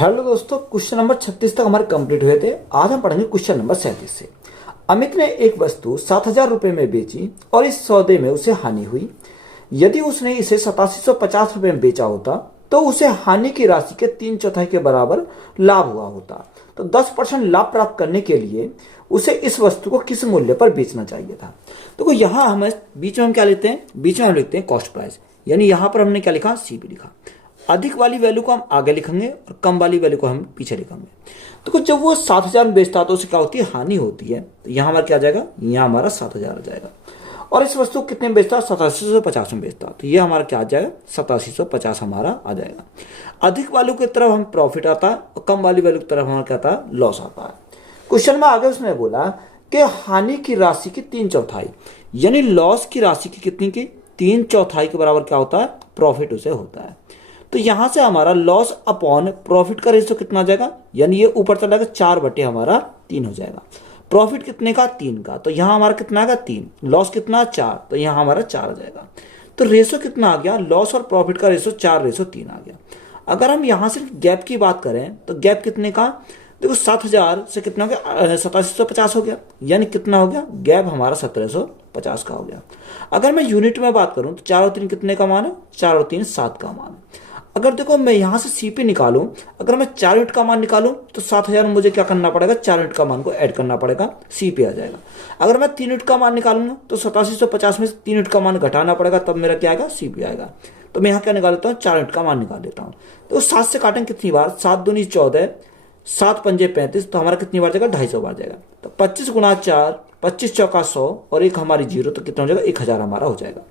Hello दोस्तों, question number 36 तक हमारे कंप्लीट हुए थे। आज हम पढ़ेंगे क्वेश्चन नंबर 37 से। अमित ने एक वस्तु 7,000 रुपये में बेची और इस सौदे में उसे हानि हुई। यदि उसने इसे 8750 रुपये में बेचा होता तो उसे हानि की राशि के 3/4 के बराबर लाभ हुआ होता। तो 10% लाभ प्राप्त करने के लिए उसे इस वस्तु को किस मूल्य पर बेचना चाहिए था। तो यहाँ हमें बीच में हम क्या लेते हैं, बीच में हम लिखते हैं कॉस्ट प्राइस। यानी यहाँ पर हमने क्या लिखा, सीपी लिखा। अधिक वाली वैल्यू को हम आगे लिखेंगे और कम वाली वैल्यू को हम पीछे लिखेंगे। तो जब वो 7,000 में बेचता है तो उसे क्या होती है, हानि होती है। तो यहाँ हमारा क्या आ जाएगा, यहाँ हमारा 7,000 आ जाएगा। और इस वस्तु को कितने में बेचता है, 8750 में बेचता है। तो ये हमारा क्या आ जाएगा, 8750 हमारा आ जाएगा। अधिक वैल्यू की तरफ हम प्रॉफिट आता है और कम वाली वैल्यू की तरफ हमारा क्या आता है, लॉस आता है। क्वेश्चन में आगे उसने बोला कि हानि की राशि की 3/4 यानी लॉस की राशि की कितनी की 3/4 के बराबर क्या होता है, प्रॉफिट उसे होता है। तो यहां से हमारा लॉस अपॉन प्रॉफिट का रेशियो कितना आ जाएगा, यानी ये ऊपर चला जाएगा 4/3 हो जाएगा। प्रॉफिट कितने का, 3 का। तो यहां हमारा कितना आएगा, 3। लॉस कितना, 4। तो यहां हमारा 4 आ जाएगा। तो रेशियो कितना आ गया, लॉस और प्रॉफिट का रेशियो 4/3 आ गया। अगर हम यहां से गैप की बात करें तो गैप कितने का, देखो 7,000 से कितना हो गया, 8750 हो गया। यानी कितना हो गया, गैप हमारा 1750 का हो गया। अगर मैं यूनिट में बात करूं तो 4 और 3 कितने का मान है, 4 और 3 7 का मान है। अगर देखो मैं यहां से सीपी निकालूं, अगर मैं 4 यूनिट का मान निकालूं तो 7,000 में मुझे क्या करना पड़ेगा, 4 यूनिट का मान को ऐड करना पड़ेगा, सीपी आ जाएगा। अगर मैं 3 यूनिट का मान निकालूंगा तो 8750 में 3 यूनिट का मान घटाना पड़ेगा, तब मेरा क्या आएगा, सीपी आएगा। तो मैं यहाँ क्या निकाल लेता हूँ, 4 यूनिट का मान निकाल लेता हूँ। तो 7 से काटेंगे कितनी बार, 7 दूनी 14, 7 पंजे 35, तो हमारा कितनी बार जाएगा, 250 बार जाएगा। तो 25 गुणा 4, 25 चौका 100 और एक हमारी 0, तो कितना हो जाएगा, 1000 हमारा हो जाएगा।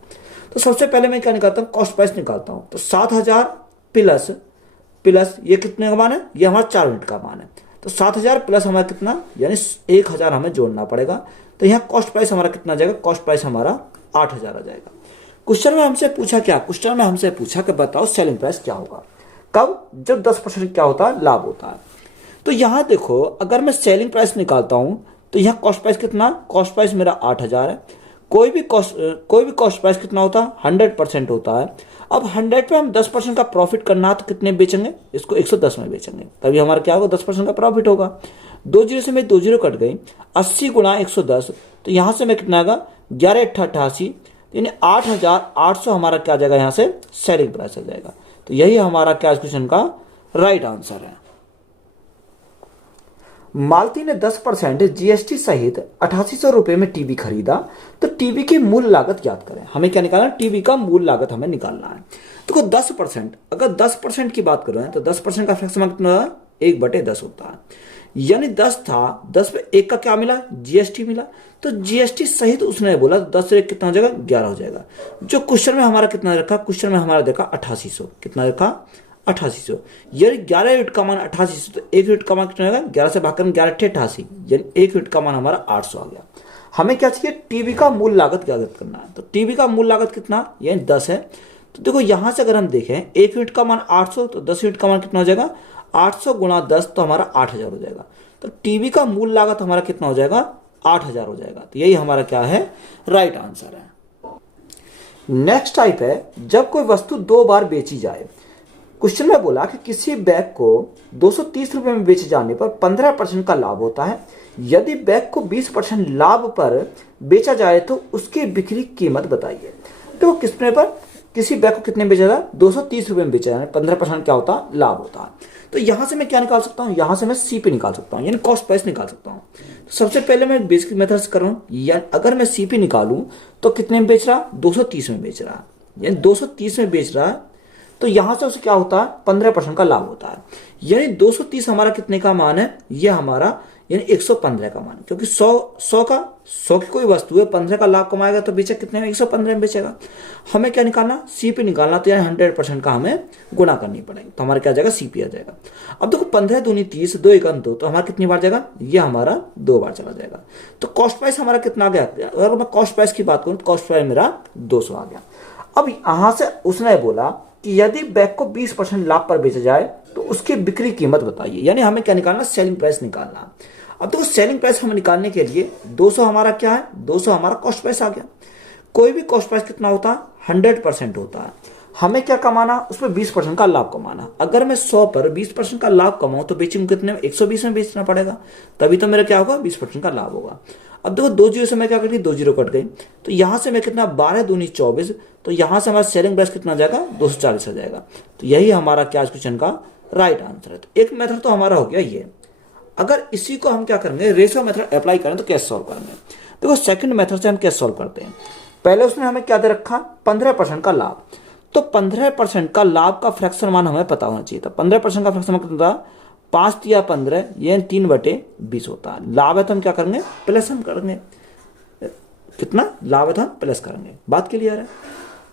तो सबसे पहले मैं क्या निकालता हूँ, कॉस्ट प्राइस निकालता हूँ। तो 7,000 प्लस प्लस ये कितने का मान है, ये हमारा 4 यूनिट का मान है। तो 7,000 प्लस हमारा कितना, यानी 1,000 हमें जोड़ना पड़ेगा। तो यहाँ कॉस्ट प्राइस हमारा कितना जाएगा, कॉस्ट प्राइस हमारा 8,000 आ जाएगा। क्वेश्चन में हमसे पूछा क्या, क्वेश्चन में हमसे पूछा कि बताओ सेलिंग प्राइस क्या होगा, कब, जब 10% क्या होता है, लाभ होता है। तो यहाँ देखो, अगर मैं सेलिंग प्राइस निकालता हूं तो यहाँ कॉस्ट प्राइस कितना, कॉस्ट प्राइस मेरा 8,000 है। कोई भी कॉस्ट प्राइस कितना होता है, 100% होता है। अब 100 पे हम 10% का प्रॉफिट करना है तो कितने बेचेंगे, इसको 110 में बेचेंगे, तभी हमारा क्या होगा, 10% का प्रॉफिट होगा। 2 जीरो से मेरी 2 जीरो कट गई, 80 गुणा 110, तो यहाँ से मैं कितना आएगा, 11 8 88, यानी 8,800 हमारा क्या आ जाएगा, यहाँ से सेलिंग प्राइस आ जाएगा। तो यही हमारा क्या क्वेश्चन का राइट आंसर है। मालती ने 10% जीएसटी सहित 8800 रुपए में टीवी खरीदा, तो टीवी की मूल लागत याद करें। हमें क्या निकालना है, टीवी का मूल लागत हमें निकालना है। तो 10%, अगर 10% की बात करें तो 10% का फ्रैक्शन कितना होता है, 1/10 होता है। यानी 10 था, 10 पे 1 का क्या मिला, जीएसटी मिला। तो जीएसटी सहित उसने बोला 10 से 1 कितना हो जाएगा, 11 हो जाएगा। जो क्वेश्चन में हमारा कितना रखा, क्वेश्चन में हमारा देखा 8800, कितना रखा, 8800। यानी 11 यूनिट का मान 8800, तो 1 यूनिट का मान कितना होगा, 11 से भाग कर 11 88, यानी 1 यूनिट का मान हमारा 800 आ गया। हमें क्या चाहिए, टीवी का मूल लागत ज्ञात करना है। तो टीवी का मूल लागत कितना, यानी 10 है। तो देखो यहां से अगर हम देखें 1 यूनिट का मान 800, तो 10 यूनिट का मान कितना हो जाएगा, 800 गुणा 10, तो हमारा 8,000 हो जाएगा। तो टीवी का मूल लागत हमारा कितना हो जाएगा, 8,000 हो जाएगा। तो यही हमारा क्या है, राइट आंसर है। नेक्स्ट टाइप है जब कोई वस्तु 2 बार बेची जाए। क्वेश्चन में बोला कि किसी बैग को 230 रुपए में बेचे जाने पर 15% का लाभ होता है। यदि बैग को 20% लाभ पर बेचा जाए तो उसकी बिक्री कीमत बताइए। तो किसने पर, किसी बैग को कितने बेचा जाए, 230 रुपए में बेचा जाए, 15% क्या होता है, लाभ होता है। तो यहां से मैं क्या निकाल सकता हूं, यहां से मैं सीपी निकाल सकता हूं, यानी कॉस्ट प्राइस निकाल सकता हूं। तो सबसे पहले मैं बेसिक मेथड से कर रहा हूं, या अगर मैं सीपी निकालूं तो कितने में बेच रहा, 230 में बेच रहा, यानी 230 में बेच रहा। तो यहां से उसे क्या होता है, 15% का लाभ होता है। यानी 230 हमारा कितने का मान है, ये हमारा यानी 115 का मान, क्योंकि 100 की कोई वस्तु है, 15 का लाभ कमाएगा तो बेचा कितने में, 115 में बेचेगा। हमें क्या निकालना, सीपी निकालना, तो यानी 100% का हमें गुणा करनी पड़ेगी, तो हमारा क्या जाएगा, सीपी आ जाएगा। अब देखो 15 दूनी 30, 2 1 2, तो हमारा कितनी बार जाएगा, ये हमारा 2 बार चला जाएगा। तो कॉस्ट प्राइस हमारा कितना आ गया, अगर मैं कॉस्ट प्राइस की बात करूं तो कॉस्ट प्राइस मेरा 200 आ गया। अब यहां से उसने बोला कि यदि बैग को 20% लाभ पर बेचा जाए तो उसकी बिक्री कीमत बताइए। यानी हमें क्या निकालना, सेलिंग प्राइस निकालना। अब तो सेलिंग प्राइस हमें निकालने के लिए 200 हमारा क्या है, 200 हमारा कॉस्ट प्राइस आ गया। कोई भी कॉस्ट प्राइस कितना होता है, 100% होता है। हमें क्या कमाना, उसमें 20% का लाभ कमाना। अगर मैं 100 पर 20% का लाभ कमाऊं तो बेचूंगा कितने में, 120 में बेचना पड़ेगा, तभी तो मेरा क्या होगा, 20% का लाभ होगा। अब देखो 2 जीरो से मैं क्या कटी, 2 जीरो कट गई, तो यहां से मैं कितना, 12 दूनी 24, तो यहां से हमारा सेलिंग प्राइस कितना जाएगा, 240 आ जाएगा। तो यही हमारा क्या क्वेश्चन का राइट आंसर है। तो एक मेथड तो हमारा हो गया ये। अगर इसी को हम क्या करेंगे, रेशो मेथड अप्लाई करें तो कैसे सॉल्व करेंगे। देखो सेकंड मेथड से हम कैसे सॉल्व करते हैं। पहले उसने हमें क्या दे रखा, 15% का लाभ, तो 15% का लाभ का फ्रैक्शन मान हमें पता होना चाहिए था। 15% का फ्रैक्शन मान कितना था, 5 या 15, ये 3/20 होता है। लाभ है तो हम क्या करेंगे, प्लस हम करेंगे, कितना लाभ है तो हम प्लस करेंगे। बात क्लियर है।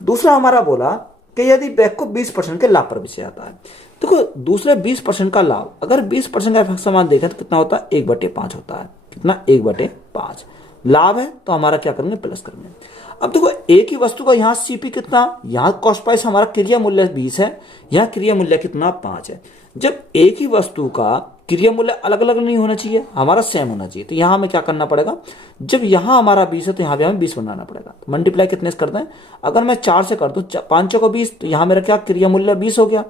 दूसरा हमारा बोला कि यदि बैंक को 20% के लाभ पर बेचा जाता है, देखो दूसरे 20% का लाभ, अगर 20% का फ्रैक्शन मान देखें तो कितना होता है, 1/5 होता है। कितना, 1/5 लाभ है तो हमारा क्या करेंगे, प्लस करेंगे। अब देखो एक ही वस्तु का यहाँ सीपी कितना, यहाँ कॉस्ट प्राइस हमारा क्रिया मूल्य 20 है, यहाँ क्रिया मूल्य कितना 5 है। जब एक ही वस्तु का क्रिया मूल्य अलग अलग नहीं होना चाहिए, हमारा सेम होना चाहिए, तो यहाँ हमें क्या करना पड़ेगा, जब यहाँ हमारा 20 है तो यहाँ भी हमें 20 बनाना पड़ेगा। तो मल्टीप्लाई कितने से करते हैं, अगर मैं 4 से कर दूं, 5 को 20, तो यहाँ मेरा क्या क्रिया मूल्य 20 हो गया।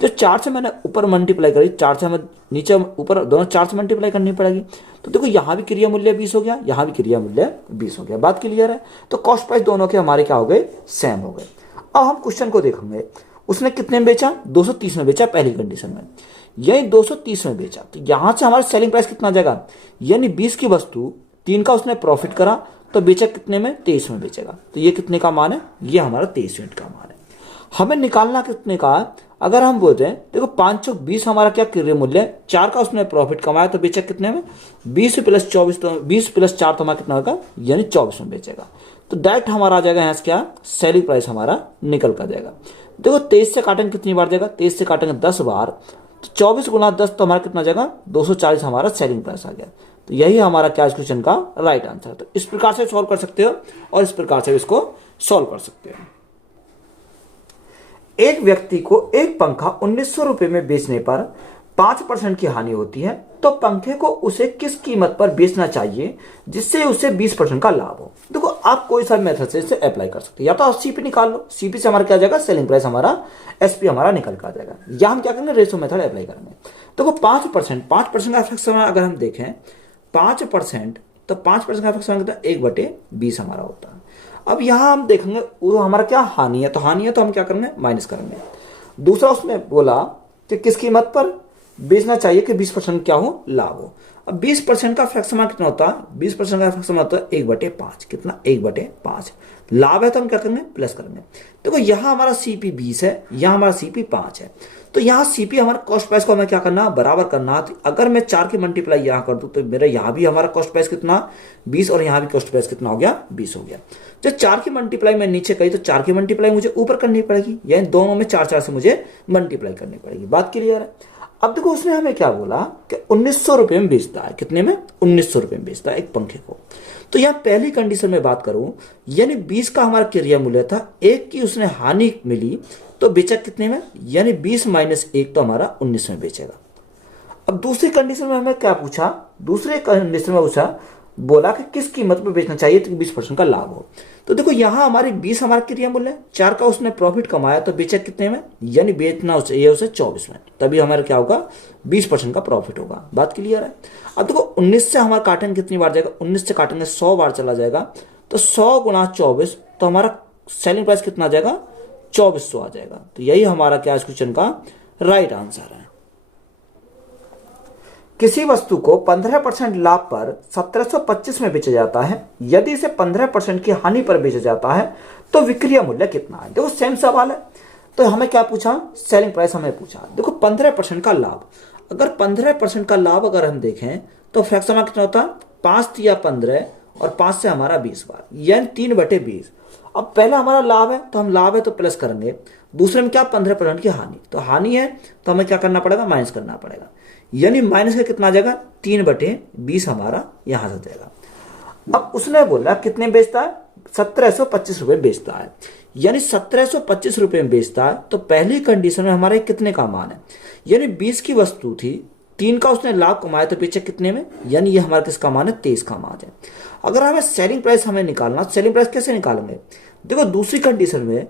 जो 4 से मैंने ऊपर मल्टीप्लाई करी, 4 से हमें नीचे ऊपर दोनों 4 से मल्टीप्लाई करनी पड़ेगी, तो देखो यहाँ भी क्रिया मूल्य 20 हो गया, यहाँ भी क्रिया मूल्य 20 हो गया। बात क्लियर है। तो कॉस्ट प्राइस दोनों के हमारे क्या हो गए, सेम हो गए। अब हम क्वेश्चन को देखेंगे, उसने कितने में बेचा, 230 में बेचा पहली कंडीशन में, यही 230 में बेचा, तो यहां से हमारा सेलिंग प्राइस कितना आ जाएगा, यानी 20 की वस्तु 3 का उसने प्रॉफिट करा तो बेचा कितने में, 23 में बेचेगा। तो ये कितने का मान है, ये हमारा 23 यूनिट का मान है। हमें निकालना कितने का, अगर हम बोलते हैं देखो 520 हमारा क्या क्रय मूल्य है, 4 का उसने प्रॉफिट कमाया तो बेचा कितने में, 20 + 24, तो 20 + 4 तो हमारा कितना होगा, यानी 24 में बेचेगा। तो डायरेक्ट हमारा आ जाएगा यहाँ से क्या, सेलिंग प्राइस हमारा निकल कर जाएगा। देखो 23 से काटेंगे कितनी बार जाएगा, 23 से काटेंगे 10 बार, तो 24 × 10 तो हमारा कितना जाएगा, 240 हमारा सेलिंग प्राइस आ गया। तो यही हमारा क्या इस क्वेश्चन का राइट आंसर है। तो इस प्रकार से सॉल्व कर सकते हो और इस प्रकार से इसको सॉल्व कर सकते हो। एक व्यक्ति को एक पंखा 1900 रुपए में बेचने पर 5% की हानि होती है, तो पंखे को उसे किस कीमत पर बेचना चाहिए जिससे उसे 20% का लाभ हो। देखो आप कोई सा मेथड से इसे अप्लाई कर सकते हैं, या तो आप सीपी निकाल लो, सीपी से हमारा क्या जाएगा, सेलिंग प्राइस हमारा, एसपी हमारा निकल कर आ जाएगा, या हम क्या करेंगे, रेशो मेथड अप्लाई करेंगे। देखो 5% का फ्रैक्शन अगर हम देखें 5%, तो 5% का फ्रैक्शन कितना, 1/20 हमारा होता है। अब यहां हम देखेंगे वो हमारा क्या हानि है, तो हानि है तो हम क्या करेंगे, माइनस करेंगे। दूसरा उसने बोला कि किस कीमत पर बेचना चाहिए कि 20% क्या हो, लाभ हो। अब 20% का फ्रैक्शन कितना होता है, 20% का फ्रैक्शन होता है 1/5, कितना, 1/5 लाभ है तो हम क्या करेंगे, प्लस करेंगे। देखो यहां हमारा सीपी 20 है, यहां हमारा सीपी 5 है, तो यहाँ सीपी हमारा कॉस्ट प्राइस को हमें क्या करना, बराबर करना। तो अगर मैं 4 की मल्टीप्लाई यहाँ कर दूं तो मेरा यहाँ भी हमारा कॉस्ट प्राइस कितना 20 और यहाँ भी कॉस्ट प्राइस कितना हो गया, 20 हो गया। जब 4 की मल्टीप्लाई मैं नीचे कही तो 4 की मल्टीप्लाई मुझे ऊपर करनी पड़ेगी, यानी दोनों में 4 से मुझे मल्टीप्लाई करनी पड़ेगी। बात क्लियर है। अब देखो उसने हमें क्या बोला कि 1900 रुपए में बेचता है, कितने में, 1900 रुपए में बेचता है एक पंखे को। तो यहाँ पहली कंडीशन में बात करूं, यानी 20 का हमारा क्रय मूल्य था, 1 की उसने हानि मिली तो बेचा कितने में, यानी 20 - 1 तो हमारा 19 में बेचेगा। अब दूसरी कंडीशन में हमें क्या पूछा, दूसरे कंडीशन में पूछा, बोला कि किस कीमत पर बेचना चाहिए तो 20% का लाभ हो। तो देखो यहां हमारी 20 हमारा क्रिया मूल्य है, 4 का उसने प्रॉफिट कमाया तो बेचा कितने में, यानी बेचना चाहिए उसे 24 में, तभी हमारा क्या होगा, 20% का प्रॉफिट होगा। बात क्लियर है। अब देखो 19 से हमारा काटेंगे कितनी बार जाएगा, 19 से काटेंगे 100 बार चला जाएगा, तो 100 × 24 तो हमारा सेलिंग प्राइस कितना आ जाएगा, 2400 आ जाएगा। तो यही हमारा क्या इस क्वेश्चन का राइट आंसर है। किसी वस्तु को 15% लाभ पर 1725 में बेचा जाता है, यदि इसे 15% की हानि पर बेचा जाता है तो विक्रय मूल्य कितना है। देखो सेम सवाल है, तो हमें क्या पूछा, सेलिंग प्राइस हमें पूछा। देखो 15% का लाभ, अगर 15% का लाभ अगर हम देखें तो फ्रैक्शन कितना होता है, 5 या 15 और 5 से हमारा 20 बार, यानी 3/20। अब पहला हमारा लाभ है तो हम लाभ है तो प्लस करेंगे, दूसरे में क्या, 15% की हानि, तो हानि है तो हमें क्या करना पड़ेगा, माइनस करना पड़ेगा, यानी माइनस का कितना आ जाएगा, 3/20 हमारा यहां से जाएगा। अब उसने बोला कितने बेचता है, 1725 रुपए बेचता है, यानी 1725 रुपए में बेचता है, तो पहली कंडीशन में हमारे कितने का मान है, यानी 20 की वस्तु थी 3 का उसने लाभ कमाया तो बेचा कितने में, यानी ये हमारा किसका मान है, 23 का मान है। अगर हमें सेलिंग प्राइस हमें निकालना, सेलिंग प्राइस कैसे निकालेंगे, देखो दूसरी कंडीशन में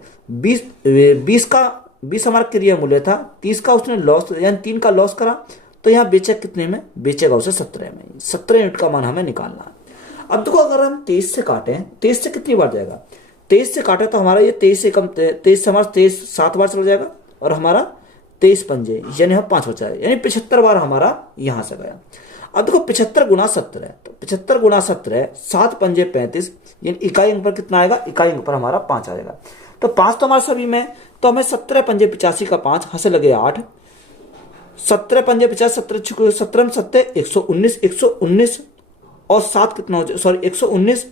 20 हमारा क्रिया मूल्य था, 30 का उसने लॉस यानी 3 का लॉस करा, तो यहाँ बेचा कितने में, बेचेगा उसे 17 में। 17 यूनिट का मान हमें निकालना है। अब देखो अगर हम 23 से काटें, 23 से कितनी बार जाएगा, 23 से काटे तो हमारा ये 23 से कम, 23 से हमारा 23 7 बार चला जाएगा और हमारा 23 पंजे यानी हम 5 बचा है, यानी 75 बार हमारा यहां से गया। अब देखो 75 गुना 17 है, तो 75 गुना 17 7 पंजे 35, यानी इकाई अंक पर कितना आएगा, इकाई अंक पर हमारा 5 आएगा। तो 5 तो हमारे सभी में, तो हमें 17 पंजे 85 का 5 हंसे लगे 8, 17 पंजे 50, 17 में 7 119, 119 और 7 कितना हो जाएगा, सॉरी 119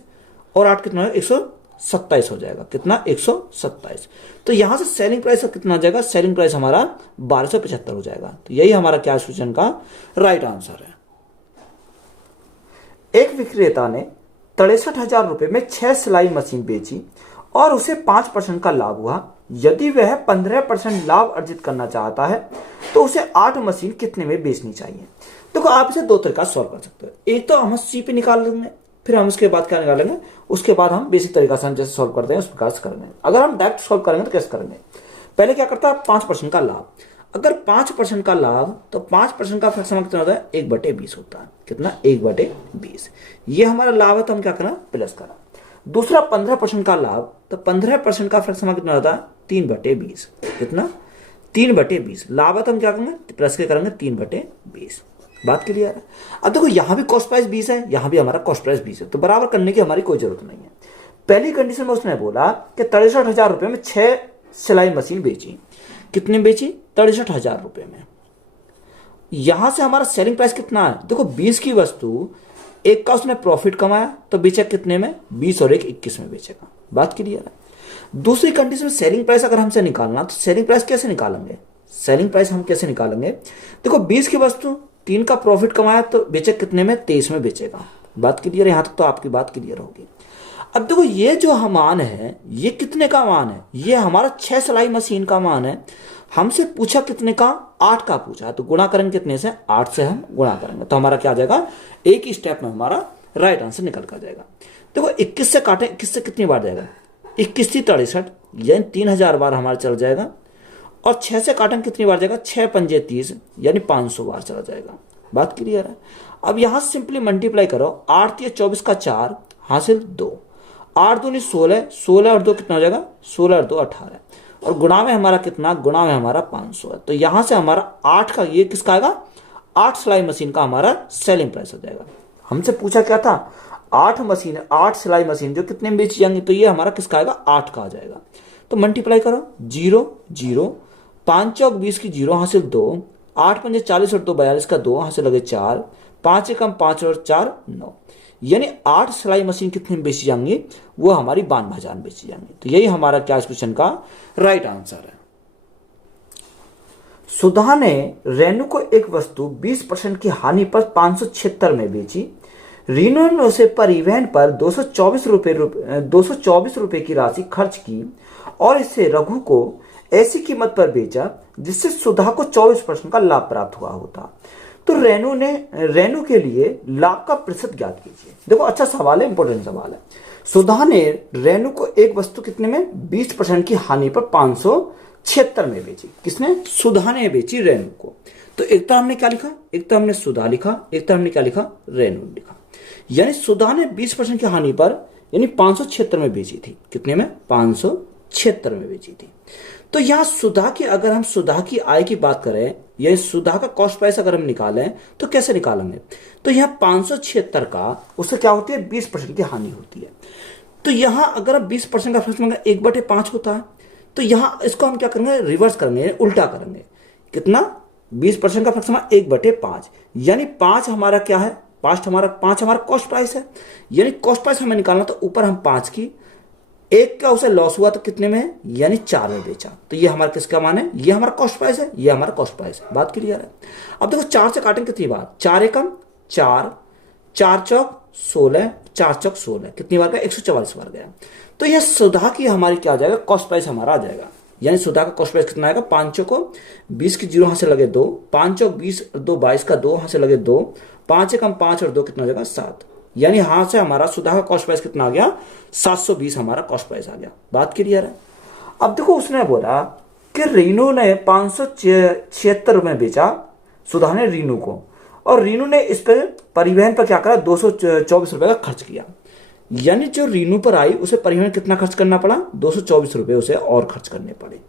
और 8 कितना हो, 127 हो जाएगा, कितना 127। तो यहां से सेलिंग प्राइस कितना आ जाएगा, सेलिंग प्राइस हमारा 1275 हो जाएगा। तो यही हमारा क्या क्वेश्चन का राइट आंसर है। एक विक्रेता ने 63,000 रुपए में 6 सिलाई मशीन बेची और उसे 5% का लाभ हुआ। यदि वह 15% लाभ अर्जित करना चाहता है तो उसे 8 मशीन कितने में बेचनी चाहिए। देखो आप इसे दो तरीका सॉल्व कर सकते हो, एक तो हम सी पे निकाल लेंगे, फिर हम उसके बाद क्या निकालेंगे, उसके बाद हम बेसिक तरीका से हम जैसे सॉल्व करते हैं उस प्रकार से करेंगे। अगर हम डायरेक्ट सॉल्व करेंगे तो कैसे करेंगे, पहले क्या करता है 5% का लाभ, अगर 5% का लाभ तो 5% का फ्रैक्शन कितना होता है, 1/20 होता है, कितना 1/20। ये हमारा लाभ है तो हम क्या करना, प्लस करना। दूसरा 15% का लाभ, तो 15% का फ्रैक्शन कितना होता है, 3/20, कितना 3/20 लाभ है तो हम क्या करेंगे, प्लस के करेंगे 3/20। बात क्लियर है। अब देखो यहां भी कॉस्ट प्राइस 20 है, यहां भी हमारा कॉस्ट प्राइस 20 है, तो बराबर करने की हमारी कोई जरूरत नहीं है। पहली कंडीशन में उसने बोला कि 63,000 रुपए में 6 सिलाई मशीन बेची, कितने बेची, 63,000 रुपए में। यहां से हमारा सेलिंग प्राइस कितना है, देखो 20 की वस्तु, एक का उसने प्रॉफिट कमाया तो बेचा कितने में, 20 और 1 21 में बेचेगा। बात क्लियर है। दूसरी कंडीशन में सेलिंग प्राइस अगर हमसे निकालना, तो सेलिंग प्राइस कैसे निकालेंगे, सेलिंग प्राइस हम कैसे निकालेंगे, देखो 20 की वस्तु, 3 का प्रॉफिट कमाया तो बेचा कितने में, 23 में बेचेगा। बात क्लियर है, यहां तक तो आपकी बात क्लियर होगी। अब देखो ये जो मान है ये कितने का मान है, ये हमारा 6 सिलाई मशीन का मान है। हमसे पूछा कितने का, 8 का पूछा, तो गुणा करेंगे कितने से, 8 से हम गुणा करेंगे, तो हमारा क्या आ जाएगा, एक ही स्टेप में हमारा राइट आंसर निकल कर जाएगा। देखो 21 से काटे, 21 से कितनी बार जाएगा, 21 थी 63, यानी 3000 बार हमारा चल जाएगा। और 6 से काटन कितनी बार जाएगा, 6 पंजे 30, यानी 500 बार चला जाएगा। बात क्लियर है। अब यहां सिंपली मल्टीप्लाई करो, 8 या 24 का 4 हासिल 2, 8 दूनी 16, 16 और 2 कितना हो जाएगा, 16 और 2 18, और गुणा में हमारा कितना, गुणा में हमारा 500 है। तो यहां से हमारा 8 का, ये किसका आएगा, 8 सिलाई मशीन का हमारा सेलिंग प्राइस हो जाएगा। हमसे पूछा क्या था, 8 मशीन, 8 सिलाई मशीन जो कितने में बेची जाएंगी, तो ये हमारा किसका आएगा, 8 का आ जाएगा। तो मल्टीप्लाई करो, 0 0, 5 चौक 20 की 0 हासिल 2, 8 पंजे 40 और 2 42 का 2 हासिल लगे 4, 5 से कम 5 और 4 9, यानी 8 सिलाई मशीन कितने में बेची जाएंगी, वो हमारी 52,000 में बेची जाएंगी। तो यही हमारा क्या क्वेश्चन का राइट आंसर है। सुधा ने रेनू को एक वस्तु 20% की हानि पर 576 में बेची। रीनू ने उसे परिवहन पर 224 रुपए की राशि खर्च की और इसे रघु को ऐसी कीमत पर बेचा जिससे सुधा को 24% का लाभ प्राप्त हुआ होता। तो रेनू के लिए लाभ का प्रतिशत ज्ञात कीजिए। देखो अच्छा सवाल है, इंपॉर्टेंट सवाल है। सुधा ने रेनू को एक वस्तु कितने में, 20% की हानि पर 576 में बेची। किसने, सुधा ने बेची रेनू को। तो एक तो हमने क्या लिखा, एक तो हमने सुधा लिखा, एक तो हमने क्या लिखा, रेनू लिखा। यानी सुधा ने 20% की हानि पर यानी 576 में बेची थी। कितने में, 576 में बेची थी। तो यहां सुधा की, अगर हम सुधा की आय की बात करें या सुधा का कॉस्ट प्राइस अगर हम निकालें तो कैसे निकालेंगे, तो यहां 576 का उससे क्या होती है, 20% की हानि होती है। तो यहां अगर 20% का फ्रैक्शन 1/5 होता है, तो यहां इसको हम क्या करेंगे, रिवर्स करेंगे, उल्टा करेंगे। कितना, 20% का फ्रैक्शन 1/5, यानी 5 हमारा क्या है, 5 हमारा कॉस्ट प्राइस है। यानी कॉस्ट प्राइस हमें निकालना, तो ऊपर हम 5 की, एक का उसे लॉस हुआ तो कितने में, यानी 4 में बेचा। तो ये हमारा किसका मान है, ये हमारा कॉस्ट प्राइस है, ये हमारा कॉस्ट प्राइस है। बात क्लियर है। अब देखो 4 से काटेंगे कितनी बार, 4 एकम 4, 4 चौक 16, 4 चौक 16, कितनी बार गया, 144 बार गया। तो यह सुधा की हमारी क्या आ जाएगा, कॉस्ट प्राइस हमारा आ जाएगा। यानी सुधा का कॉस्ट प्राइस कितना आएगा, 500 को 20 की 0 यहां से लगे 2, 5 और 20 और 2 22 का 2 यहां से लगे 2, 5 कम 5 और 2 कितना हो जाएगा 7। यानी यहां से हमारा सुधा का कॉस्ट प्राइस कितना आ गया, 720 हमारा कॉस्ट प्राइस आ गया। बात क्लियर है। अब देखो उसने बोला कि रीनू ने 576 रुपए में बेचा सुधा ने रीनू को, और रीनू ने इस पर परिवहन पर क्या करा, 224 रुपए का खर्च किया। यानी जो रीनू पर आई उसे परिवहन कितना खर्च करना पड़ा, 224 रुपए उसे और खर्च करने पड़े।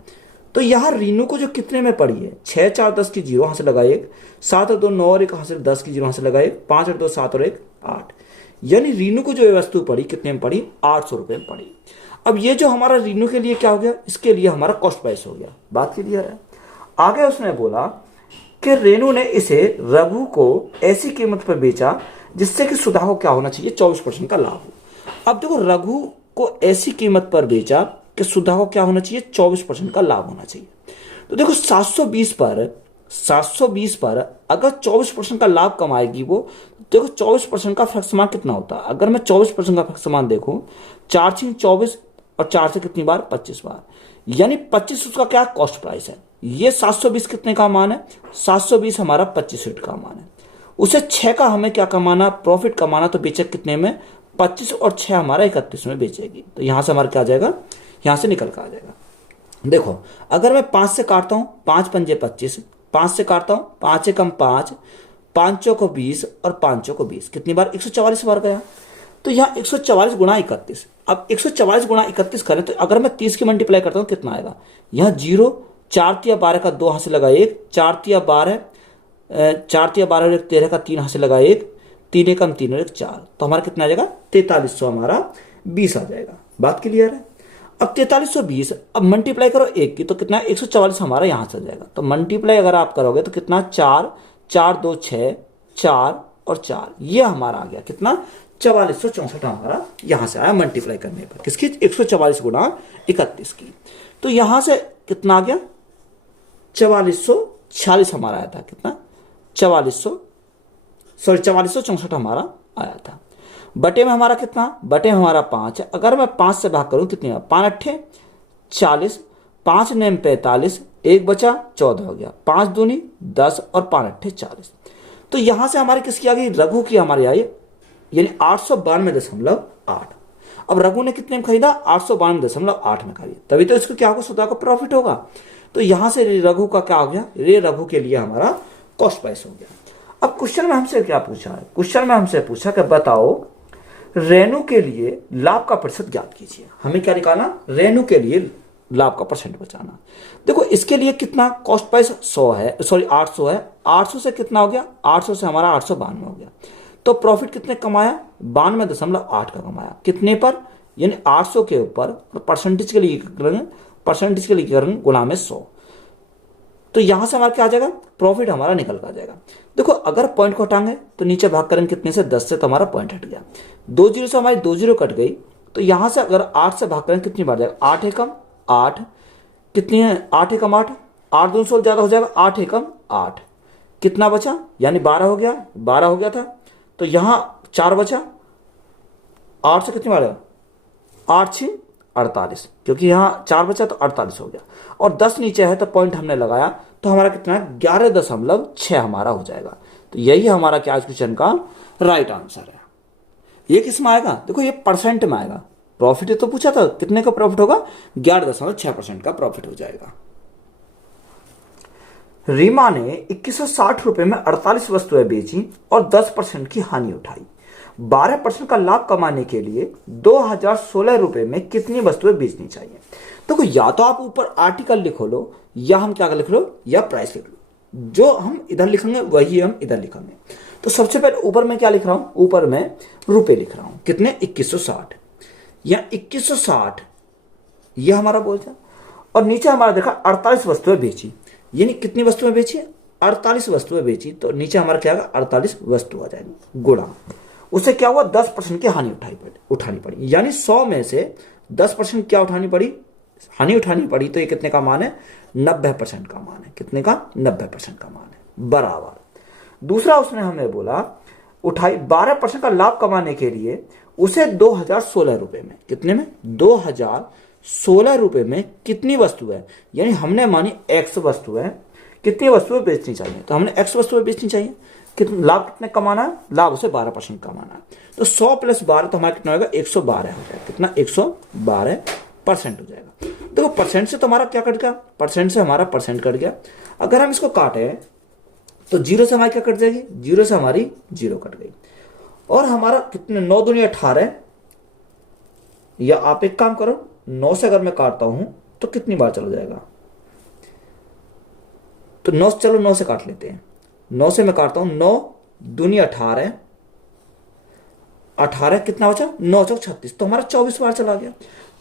तो यहां रीनू को जो कितने में पड़ी है, 6 4 10 की 0 यहां से लगा 1, 7 और 2 9 और 1 यहां से 10 की 0 यहां से लगा 1, 5 और 2 7 और 1 8। यानी रीनू को जो ये वस्तु पड़ी कितने में पड़ी, 800 रुपए में पड़ी। अब ये जो हमारा रीनू के लिए क्या हो गया, इसके लिए हमारा कॉस्ट प्राइस हो गया। बात क्लियर है। आगे उसने बोला कि रेनू ने इसे रघु को ऐसी कीमत पर बेचा जिससे कि सुधा को क्या होना चाहिए, 24% का लाभ हो। अब देखो रघु को ऐसी कीमत पर बेचा कि सुधा को क्या होना चाहिए, 24% का लाभ होना चाहिए। तो देखो 720 पर अगर 24% का लाभ कमाएगी वो, देखो 24% का फर्क समान कितना होता है। अगर मैं 24% का फर्क समान देखूं, 4 6 24 और 4 से कितनी बार, 25 बार, यानी 25 उसका क्या कॉस्ट प्राइस है। ये 720 कितने का मान है, 720 हमारा 25 यूनिट का मान है। उसे 6 का हमें क्या कमाना, प्रॉफिट कमाना, तो बेचे कितने में, 25, और 6 हमारा 31 में बेचेगी। तो यहां से हमारा क्या आ जाएगा, यहां से निकल कर आ जाएगा। देखो अगर मैं 5 से काटता हूं, 5 पंजे 25, 5 से काटता हूं, 5 कम 5, 5 को 20 और 5 को 20, कितनी बार, 144 बार गया। तो यहाँ 144 गुणा 31, अब 144 गुणा 31 करें तो अगर मैं 30 की मल्टीप्लाई करता हूं कितना आएगा, यहाँ 0, 4 तिया 12 का 2 यहां से लगा 1, 4 तिया 12, 4 तिया 12 और 1 13 का 3 यहां से लगा 1, 3 कम 3 और 1 4, तो हमारा कितना आ जाएगा, 4300 हमारा 20 आ जाएगा। बात क्लियर है। अब 4320 अब मल्टीप्लाई करो 1 की, तो कितना, 144 हमारा यहां से आ जाएगा। तो मल्टीप्लाई अगर आप करोगे तो कितना, 4 4 2 6, 4 और 4, ये हमारा आ गया कितना, 4464 हमारा यहां से आया मल्टीप्लाई करने पर, किसकी, 144 गुणा 31 की। तो यहां से कितना आ गया, 4446 हमारा आया था, कितना, 4464 हमारा आया था। बटे में हमारा कितना, बटे में हमारा 5 है। अगर मैं 5 से भाग करूं कितनी, 5 अट्ठे 40, 5 नेम 45, 1 बचा 14 हो गया, 5 दूनी 10 और 5 अट्ठे 40। तो यहां से हमारी किसकी आ गई, रघु की हमारी आई, यानी 892.8। अब रघु ने कितने में खरीदा, 892.8 में खरीदा, तभी तो इसको क्या होगा, सुधा को प्रॉफिट होगा। तो यहां से रघु का क्या हो गया, रे रघु के लिए हमारा कॉस्ट प्राइस हो गया। अब क्वेश्चन में हमसे क्या पूछा है, क्वेश्चन में हमसे पूछा कि बताओ रेनू के लिए लाभ का प्रतिशत ज्ञात कीजिए। हमें क्या निकालना, रेनू के लिए लाभ का परसेंट बचाना। देखो इसके लिए कितना, कॉस्ट प्राइस 100 है, सॉरी 800 है, 800 से कितना हो गया, 800 से हमारा 892 हो गया। तो प्रॉफिट कितने कमाया, 92.8 का कमाया, कितने पर, यानी 800 के ऊपर, परसेंटेज के लिए करेंगे गुणा में 100। तो यहां से हमारा क्या आ जाएगा, प्रॉफिट हमारा निकल कर आ जाएगा। देखो अगर पॉइंट को हटाएंगे तो नीचे भाग करेंगे कितने से, 10 से, तो हमारा पॉइंट हट गया, 2 जीरो से हमारी 2 जीरो कट गई। तो यहां से अगर 8 से भाग करेंगे कितनी बार जाएगा, 8 एकम 8, कितनी है, 8 एकम 8, 8 दूनी 16 ज्यादा हो जाएगा, 8 एकम 8, कितना बचा, यानी 12 हो गया, 12 हो गया था। तो यहां 4 बचा, 8 से कितनी बार है, 8 6 48, क्योंकि यहां 4 बचा तो 48 हो गया, और 10 नीचे है तो पॉइंट हमने लगाया, तो हमारा कितना है, 11.6 हमारा हो जाएगा। तो यही हमारा क्या आज क्वेश्चन का राइट आंसर है। ये किस में आएगा, देखो ये परसेंट में आएगा। प्रॉफिट तो पूछा था, कितने का प्रॉफिट होगा, 11.6% का प्रॉफिट हो जाएगा। रीमा ने 2160 रुपए में 48 वस्तुएं बेची और 10% की हानि उठाई। 12% का लाभ कमाने के लिए 2016 रुपए में कितनी वस्तुएं बेचनी चाहिए। देखो या तो आप ऊपर आर्टिकल लिखो लो, या हम क्या लिख लो, या प्राइस लिख लो। जो हम इधर लिखेंगे वही हम इधर लिखेंगे। तो सबसे पहले ऊपर में क्या लिख रहा हूं, ऊपर में रुपए लिख रहा हूं, कितने, 2160, या 2160 ये हमारा बोलता। और नीचे हमारा देखा 48 वस्तुएं बेची, यानी कितनी वस्तुएं बेची, 48 वस्तुएं बेची। तो नीचे हमारा क्या आएगा, 48 वस्तु आ जाएगी, गुणा उससे क्या हुआ, 10% की हानि उठानी पड़ी, यानी 100 में से 10% क्या उठानी पड़ी, हानि उठानी पड़ी। तो ये कितने का मान है, 90% का मान है, कितने का, 90% का मान है, बराबर। दूसरा उसने हमें बोला उठाई 12% का लाभ कमाने के लिए उसे 2016 रुपए में, कितने में, 2016 16 रुपए में कितनी वस्तु है, यानी हमने मानी x वस्तु है, कितनी वस्तुएं बेचनी चाहिए, तो हमने x वस्तुएं बेचनी चाहिए, कितना लाभ कितने कमाना है, लाभ उसे 12% कमाना है। तो 100 प्लस 12 तो हमारा कितना होगा 112 हो जाएगा, कितना 112% हो जाएगा। देखो परसेंट से तो हमारा क्या कट गया, परसेंट से हमारा परसेंट कट गया। अगर हम इसको काटे तो जीरो से हमारी क्या कट जाएगी, जीरो से हमारी जीरो कट गई। और हमारा कितने 9 दूनी 18, या आप एक काम करो 9 से अगर मैं काटता हूं तो कितनी बार चला जाएगा, तो 9 चलो 9 से काट लेते हैं। 9 से मैं काटता हूं, 9 दूनी 18, 18 कितना बचा 9 चौक 36, तो हमारा 24 बार चला गया।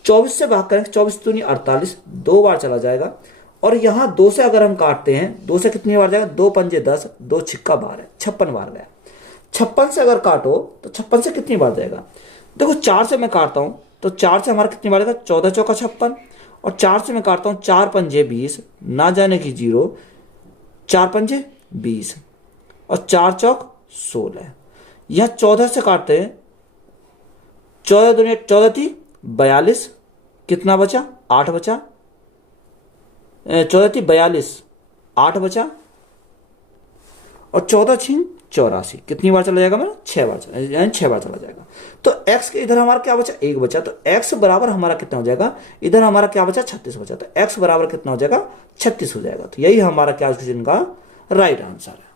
24 से भाग करें, 24 दूनी 48, 2 बार चला जाएगा। और यहां 2 से अगर हम काटते हैं, 2 से कितनी बार जाएगा, 2 पंजे 10, 2 छिक्का 12, 56 बार गया। 56 से अगर काटो तो 56 से कितनी बार जाएगा, देखो 4 से मैं काटता हूं तो 4 से हमारा कितनी बार जाएगा, 14 चौका 56, और 4 से मैं काटता हूं 4 पंजे 20, ना जाने की जीरो, 4 पंजे 20 और 4 चौक 16। यह 14 से काटते हैं, 14 दूनी 14 थी 42, कितना बचा 8 बचा, 14 थी 42, 8 बचा, और 14 छीन 84, कितनी बार चला जाएगा मेरा 6 बार चला, यानी 6 बार चला जाएगा। तो x के इधर हमारा क्या बचा 1 बचा, तो x बराबर हमारा कितना हो जाएगा, इधर हमारा क्या बचा 36 बचा, तो x बराबर कितना हो जाएगा 36 हो जाएगा। तो यही हमारा क्या क्वेश्चन का राइट आंसर है।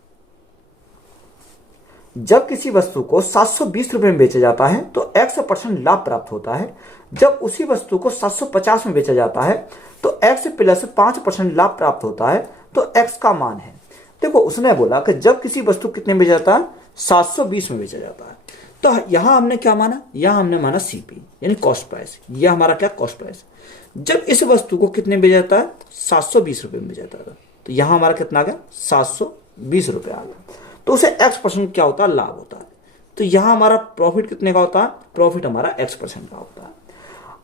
जब किसी वस्तु को 720 रुपए में बेचा जाता है तो x% लाभ प्राप्त होता है। जब उसी वस्तु को 750 में बेचा जाता है तो x प्लस 5% लाभ प्राप्त होता है। तो x का मान है, देखो उसने बोला कि जब किसी वस्तु कितने में बेचा जाता है 720 में बेचा जाता है, तो यहां हमने क्या माना, यहां हमने माना सीपी यानी कॉस्ट प्राइस, यह हमारा क्या कॉस्ट प्राइस। जब इस वस्तु को कितने में बेचा जाता है 720 रुपए में बेचा जाता है, तो यहां हमारा कितना आ गया 720 रुपए आ गया। तो उसे x% क्या होता है, लाभ होता है। तो यहां हमारा प्रॉफिट कितने का होता है, प्रॉफिट हमारा x% का होता है।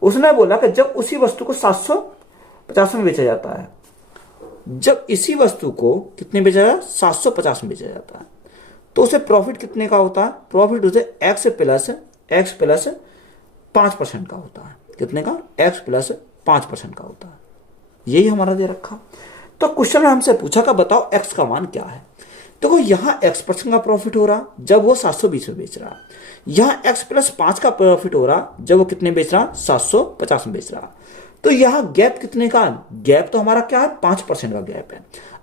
उसने बोला कि जब उसी वस्तु को 750 में बेचा जाता है, जब इसी वस्तु को कितने बेचा जाता है 750 में बेचा जाता है, तो उसे प्रॉफिट कितने का होता है, प्रॉफिट उसे x प्लस 5% का होता है, कितने का x प्लस 5% का होता है। यही हमारा दे रखा। तो क्वेश्चन में हमसे पूछा का बताओ x का मान क्या है। देखो यहां x% का प्रॉफिट हो रहा जब वो 720 में बेच रहा, यहां x प्लस 5 का प्रॉफिट हो रहा जब वो कितने बेच रहा 750 में बेच रहा। तो यहां गैप कितने का, गैप तो हमारा क्या है 5% का गैप है।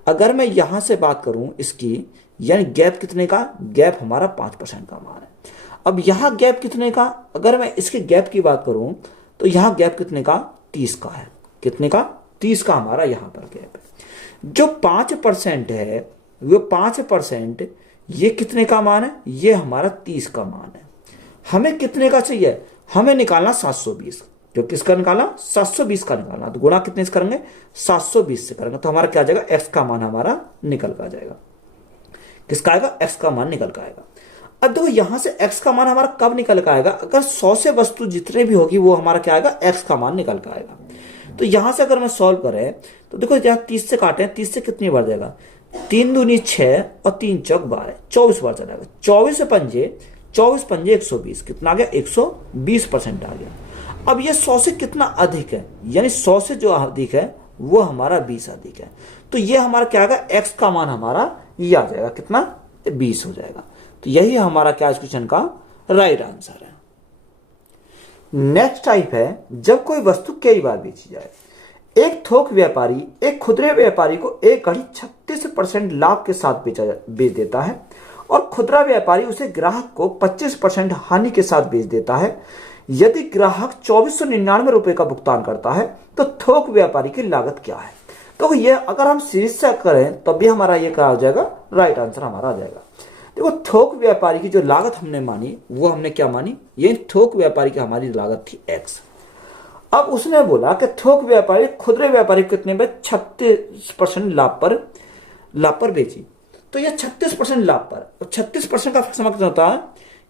अगर मैं यहां से बात करूं इसकी, यानी गैप कितने का, गैप हमारा 5% का मान है। अब यहां गैप कितने का, अगर मैं इसके गैप की बात करूं तो यहां गैप कितने का 30 का है, कितने का 30 का हमारा यहां पर गैप है। जो 5% है वो 5% ये कितने का मान है, ये हमारा 30 का मान है। हमें कितने का चाहिए, हमें निकालना 720, जो किसका निकाला 720 का निकालना, तो गुणा कितने से करेंगे 720 से करेंगे, तो हमारा क्या आ जाएगा x का मान हमारा निकल कर आ जाएगा। किसका आएगा, x का मान निकल कर आएगा। अब देखो यहां से x का मान हमारा कब निकल कर आएगा, अगर 100 से वस्तु जितने भी होगी वो हमारा क्या आएगा x का मान निकल कर आएगा। तो यहां से अगर मैं सॉल्व करें तो देखो यहाँ 30 से काटे, 30 से कितनी बार जाएगा, 3 दूनी 6 और 3 चौक 12, 24 बार चलेगा। 24 पंजे 120, कितना आ गया 120% आ गया। अब ये 100 से कितना अधिक है, यानी 100 से जो अधिक है वो हमारा 20 अधिक है, तो ये हमारा क्या आएगा x का मान हमारा ये आ जाएगा, कितना 20 हो जाएगा। तो यही हमारा क्या इस क्वेश्चन का राइट आंसर है। नेक्स्ट टाइप है जब कोई वस्तु कई बार बेची जाए। एक थोक व्यापारी एक खुदरे व्यापारी को एक घड़ी 36% लाभ के साथ बेच देता है और खुदरा व्यापारी उसे ग्राहक को 25% हानि के साथ बेच देता है। यदि ग्राहक 2499 रुपए का भुगतान करता है तो थोक व्यापारी की लागत क्या है। तो ये अगर हम सीरीज से करें तब भी हमारा ये क्या हो जाएगा, राइट आंसर हमारा आ जाएगा। देखो थोक व्यापारी की जो लागत हमने मानी वो हमने क्या मानी, ये थोक व्यापारी की हमारी लागत थी x। अब उसने बोला कि थोक व्यापारी खुदरे व्यापारी कितने में 36% लाभ पर बेची, तो यह 36% लाभ पर, और 36% का समय कितना होता है,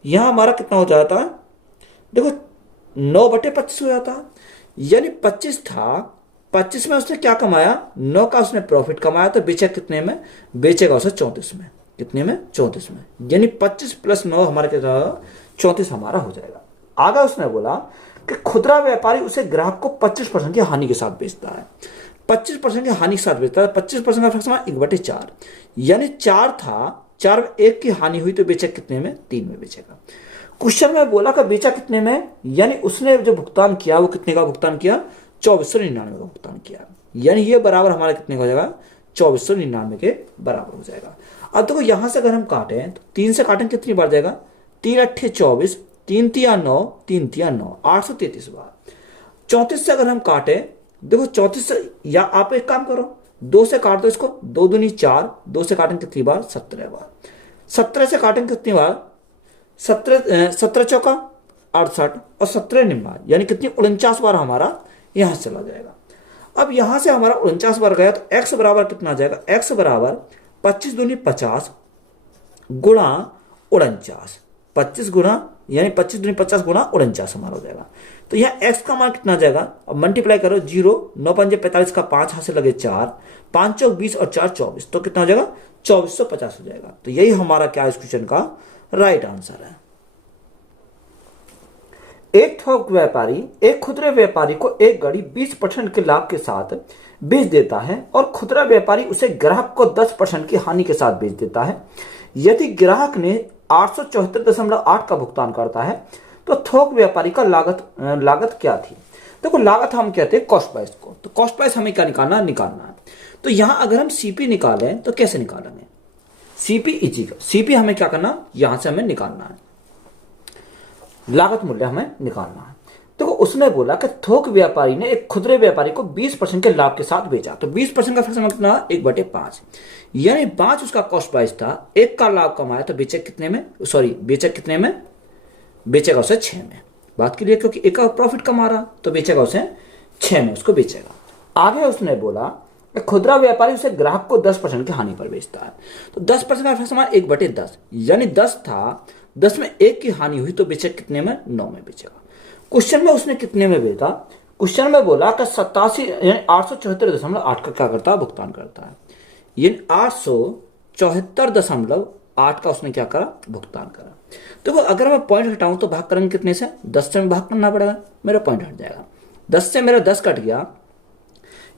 यहां हमारा कितना हो जाता है, देखो 9/25 हो जाता है, यानी 25 था, 25 में उसने क्या कमाया 9 का उसने प्रॉफिट कमाया, तो बेचा कितने में, बेचेगा उसे 34 में, कितने में 34 में, यानी 25 + 9 हमारे कितना 34 हमारा हो जाएगा। आगे उसने बोला कि खुदरा व्यापारी उसे ग्राहक को 25% की हानि के साथ बेचता है। 25% की हानि के साथ बेचता है। 25% का फ्रैक्शन 1/4, यानी 4 था, 4 में 1 की हानि हुई तो बेचा कितने में? 3 में बेचेगा। क्वेश्चन में बोला कि बेचा कितने में, यानी उसने जो भुगतान किया वो कितने का भुगतान किया? 2499 का भुगतान किया, यानी ये बराबर हमारा कितने का हो जाएगा? 2499 के बराबर हो जाएगा। अब देखो यहां से अगर हम काटें तो 3 से काटें कितनी बार जाएगा? 3 अट्ठे 24, 3 तिया 9, 3 तिया 9, 833 बार। 34 से अगर हम काटे, देखो 34 से, या आप एक काम करो 2 से काट दो इसको, 2 दूनी 4, 2 से काटेंगे कितनी बार? 17 बार। 17 से काटेंगे कितनी बार? 17 चौका 68 और 17 निम्बार, यानी कितनी? 49 बार हमारा यहां से चला जाएगा। अब यहां से हमारा 49 बार गया तो x बराबर कितना आ जाएगा? x बराबर 25 दूनी 50 गुणा 49, 25 गुणा, यानी 25 दूनी 50 गुणा 49 हमारा हो जाएगा। तो यहाँ x का मान कितना आ जाएगा? अब मल्टीप्लाई करो, 0 9 पंजे 45 का 5 हाथ से लगे 4, 5 चौक 20 और 4 24, तो कितना हो जाएगा? 2450 हो जाएगा। तो यही हमारा क्या इस क्वेश्चन का राइट आंसर है। एक थोक व्यापारी एक खुदरे व्यापारी को एक घड़ी 20% के लाभ के साथ बेच देता है और खुदरा व्यापारी उसे ग्राहक को 10% की हानि के साथ बेच देता है। यदि ग्राहक ने 874.8 का भुगतान करता है तो थोक व्यापारी का लागत क्या थी? देखो लागत हम कहते हैं कॉस्ट प्राइस को, तो कॉस्ट प्राइस हमें क्या निकालना है। तो यहां अगर हम सीपी निकालें तो कैसे निकालेंगे? सीपी हमें क्या करना? यहां से हमें निकालना है, लागत मूल्य हमें निकालना है। तो उसने बोला कि थोक व्यापारी ने एक खुदरे व्यापारी को 20% के लाभ के साथ बेचा, तो 20% का फ्रैक्शन कितना? 1/5, यानी 5 उसका कॉस्ट प्राइस था, 1 का लाभ कमाया तो बेचा कितने में? बेचेगा उसे 6 में। बात के लिए, क्योंकि 1 का प्रॉफिट कमा रहा तो बेचेगा उसे 6 में, उसको बेचेगा। आगे उसने बोला कि खुदरा व्यापारी उसे ग्राहक को 10% की हानि पर बेचता है, तो 10% का फ्रैक्शन 1/10, यानी 10 था, 10 में 1 की हानि हुई तो बेचेगा कितने में? 9 में बेचेगा। क्वेश्चन में उसने कितने में बेचा? क्वेश्चन में बोला कि 87 यानी 874.8 का क्या करता है? भुगतान करता है, यानी 874.8 का उसने क्या करा? भुगतान करा। देखो अगर मैं पॉइंट हटाऊं तो भाग करेंगे कितने से? 10 से भाग करना पड़ेगा, मेरा पॉइंट हट जाएगा। 10 से मेरा 10 कट गया।